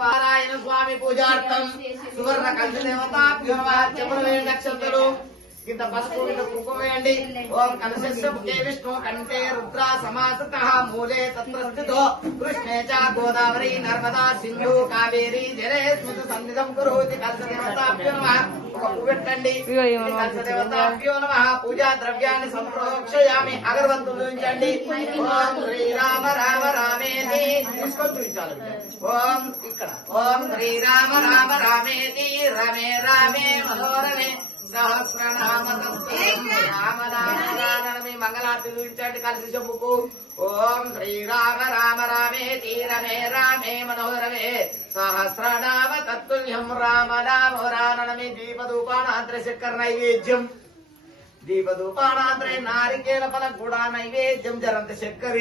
పారాయణ స్వామి పూజార్థం సువర్ణ కంఠ దేవత నక్షత్రాలు ఇంత పసుపు ఇంత కుంకుమ వేయండి. ఓం కలశస్య విష్ణు కంఠే రుద్ర సమాసత మూలే తత్ర స్థితో కృష్ణే చ గోదావరి నర్మదా సింధు కావేరి జలే స్మృత సన్నిధం కురోతి కలశదేవతాభ్యో నమః. ఒక పువ్వు పెట్టండి. కలశదేవతాభ్యో నమః. పూజా ద్రవ్యాన్ని సంప్రోక్షయామి. అగరబత్తులు చూపించండి. ఓం శ్రీరామ రామ రామేతి తీసుకొని చూపించాలి. ఓం ఇక్కడ ఓం శ్రీరామ రామ రామేతి రమే రామే మనోరమే సహస్రనామ రామనామీ మంగళార్తి చూపించండి. కలిసి చెప్పుకు ఓం శ్రీరామ రామ రామేతి రమే రామే మనోరమే సహస్రనామ తత్తుల్యం రామనామోరానమి. దీపదూపానాంతర చక్కెర నైవేద్యం. దీపదూపానాంతరే నారికేల ఫలం కూడా నైవేద్యం జరంత చక్కరి.